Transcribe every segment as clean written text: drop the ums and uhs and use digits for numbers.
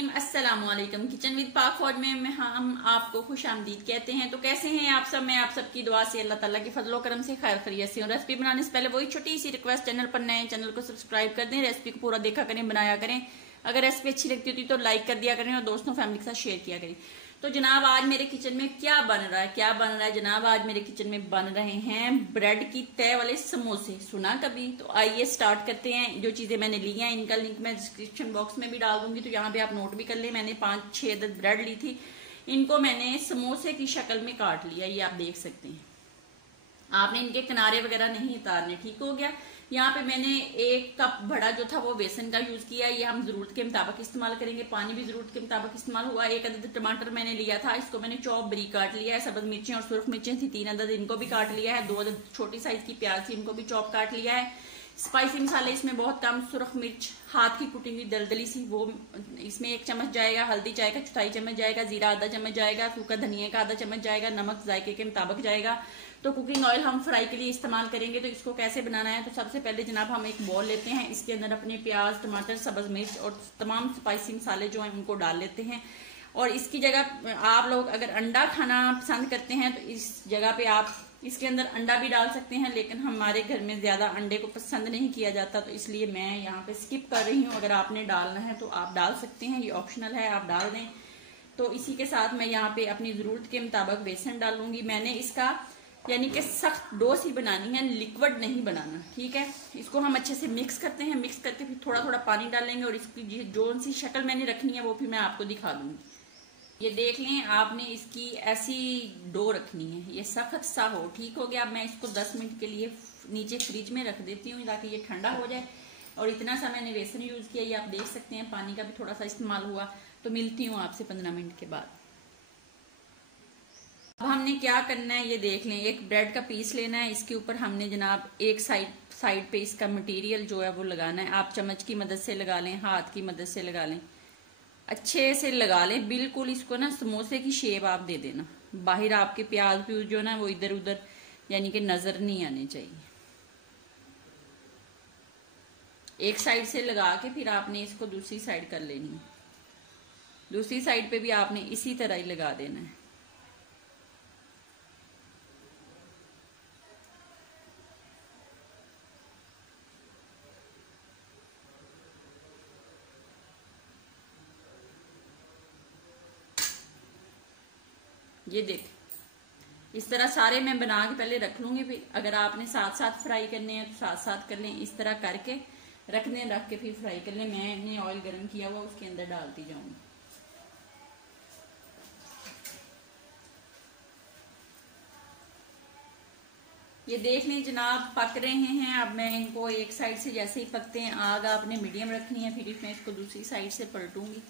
रहीम अस्सलाम वालेकुम। Kitchen with पाक फौज में हम आपको खुश आमदीद कहते हैं। तो कैसे हैं आप सब? मैं आप सबकी दुआ से अल्लाह ताला के फजलो करम से खैर खैरियत से हूँ। रेसिपी बनाने से पहले वही छोटी सी रिक्वेस्ट, चैनल पर नए चैनल को सब्सक्राइब कर दें, रेसिपी को पूरा देखा करें, बनाया करें। अगर रेसिपी अच्छी लगती होती तो लाइक कर दिया करें और दोस्तों फैमिली के साथ शेयर किया करें। तो जनाब आज मेरे किचन में क्या बन रहा है जनाब, आज मेरे किचन में बन रहे हैं ब्रेड की तय वाले समोसे। सुना कभी? तो आइए स्टार्ट करते हैं। जो चीजें मैंने ली हैं इनका लिंक मैं डिस्क्रिप्शन बॉक्स में भी डाल दूंगी, तो यहाँ पे आप नोट भी कर लें। मैंने 5-6 अदद ब्रेड ली थी, इनको मैंने समोसे की शक्ल में काट लिया, ये आप देख सकते हैं। आपने इनके किनारे वगैरह नहीं उतारने, ठीक हो गया। यहाँ पे मैंने 1 कप बड़ा जो था वो बेसन का यूज किया। ये हम जरूरत के मुताबिक इस्तेमाल करेंगे, पानी भी जरूरत के मुताबिक इस्तेमाल हुआ। 1 अदद टमाटर मैंने लिया था, इसको मैंने चॉप बरीक काट लिया है। सब्ज मिर्चें और सुर्ख मिर्चें थी 3 अदद, इनको भी काट लिया है। 2 अदद छोटी साइज की प्याज थी, इनको भी चॉप काट लिया है। स्पाइसी मसाले इसमें बहुत कम, सुर्ख मिर्च हाथ की कुटी हुई दलदली सी वो इसमें 1 चम्मच जाएगा, हल्दी चाय का 1/4 चम्मच जाएगा, जीरा आधा चम्मच जाएगा, सूखा धनिया का आधा चम्मच जाएगा, नमक जायके के मुताबिक जाएगा। तो कुकिंग ऑयल हम फ्राई के लिए इस्तेमाल करेंगे। तो इसको कैसे बनाना है, तो सबसे पहले जनाब हम एक बॉल लेते हैं, इसके अंदर अपने प्याज, टमाटर, सब्ज मिर्च और तमाम स्पाइसी मसाले जो हैं उनको डाल लेते हैं। और इसकी जगह आप लोग अगर अंडा खाना पसंद करते हैं तो इस जगह पे आप इसके अंदर अंडा भी डाल सकते हैं, लेकिन हमारे घर में ज्यादा अंडे को पसंद नहीं किया जाता, तो इसलिए मैं यहाँ पे स्किप कर रही हूँ। अगर आपने डालना है तो आप डाल सकते हैं, ये ऑप्शनल है, आप डाल दें। तो इसी के साथ मैं यहाँ पे अपनी जरूरत के मुताबिक बेसन डालूंगी। मैंने इसका यानी कि सख्त डो सी बनानी है, लिक्विड नहीं बनाना, ठीक है। इसको हम अच्छे से मिक्स करते हैं, मिक्स करके फिर थोड़ा थोड़ा पानी डालेंगे और इसकी जो सी शक्ल मैंने रखनी है वो भी मैं आपको दिखा दूंगी। ये देख लें, आपने इसकी ऐसी डो रखनी है, ये सख्त सा हो, ठीक हो गया। अब मैं इसको 10 मिनट के लिए नीचे फ्रिज में रख देती हूँ ताकि ये ठंडा हो जाए। और इतना सा मैंने बेसन यूज किया, ये आप देख सकते हैं, पानी का भी थोड़ा सा इस्तेमाल हुआ। तो मिलती हूँ आपसे 15 मिनट के बाद। अब हमने क्या करना है ये देख लें। एक ब्रेड का पीस लेना है, इसके ऊपर हमने जनाब एक साइड पे इसका मटेरियल जो है वो लगाना है। आप चम्मच की मदद से लगा लें, हाथ की मदद से लगा लें, अच्छे से लगा लें बिल्कुल। इसको ना समोसे की शेप आप दे देना, बाहर आपके प्याज प्यूज जो ना वो इधर उधर यानी कि नजर नहीं आने चाहिए। एक साइड से लगा के फिर आपने इसको दूसरी साइड कर लेनी है। दूसरी साइड पे भी आपने इसी तरह ही लगा देना है। ये देख, इस तरह सारे मैं बना के पहले रख लूंगी। फिर अगर आपने साथ साथ फ्राई करने हैं तो साथ साथ कर लें, इस तरह करके रख के फिर फ्राई कर लें। मैंने ऑयल गर्म किया हुआ उसके अंदर डालती जाऊंगी। ये देख लें जनाब, पक रहे हैं। अब मैं इनको एक साइड से जैसे ही पकते हैं, आग आपने मीडियम रखनी है, फिर मैं इसको दूसरी साइड से पलटूंगी।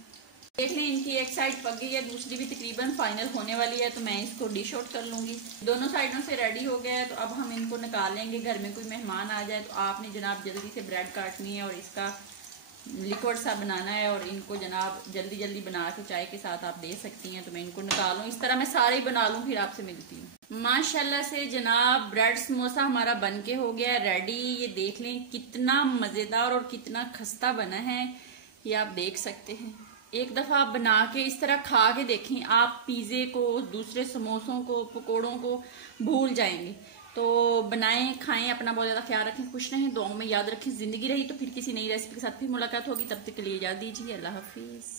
देख लें, इनकी एक साइड पक गई है, दूसरी भी तकरीबन फाइनल होने वाली है, तो मैं इसको डिश आउट कर लूंगी। दोनों साइडों से रेडी हो गया है, तो अब हम इनको निकालेंगे। घर में कोई मेहमान आ जाए तो आपने जनाब जल्दी से ब्रेड काटनी है और इसका लिक्विड सा बनाना है, और इनको जनाब जल्दी जल्दी बना के चाय के साथ आप दे सकती हैं। तो मैं इनको निकालूं, इस तरह मैं सारे ही बना लूं, फिर आपसे मिलती हूँ। माशाल्लाह से जनाब ब्रेड समोसा हमारा बन के हो गया रेडी। ये देख लें कितना मजेदार और कितना खस्ता बना है, ये आप देख सकते हैं। एक दफा आप बना के इस तरह खा के देखें, आप पिज्जे को, दूसरे समोसों को, पकोड़ों को भूल जाएंगे। तो बनाएं, खाएं, अपना बहुत ज्यादा ख्याल रखें, खुश रहें, दुआओं में याद रखें। जिंदगी रही तो फिर किसी नई रेसिपी के साथ फिर मुलाकात होगी। तब तक के लिए इजाजत दीजिए, अल्लाह हाफिज।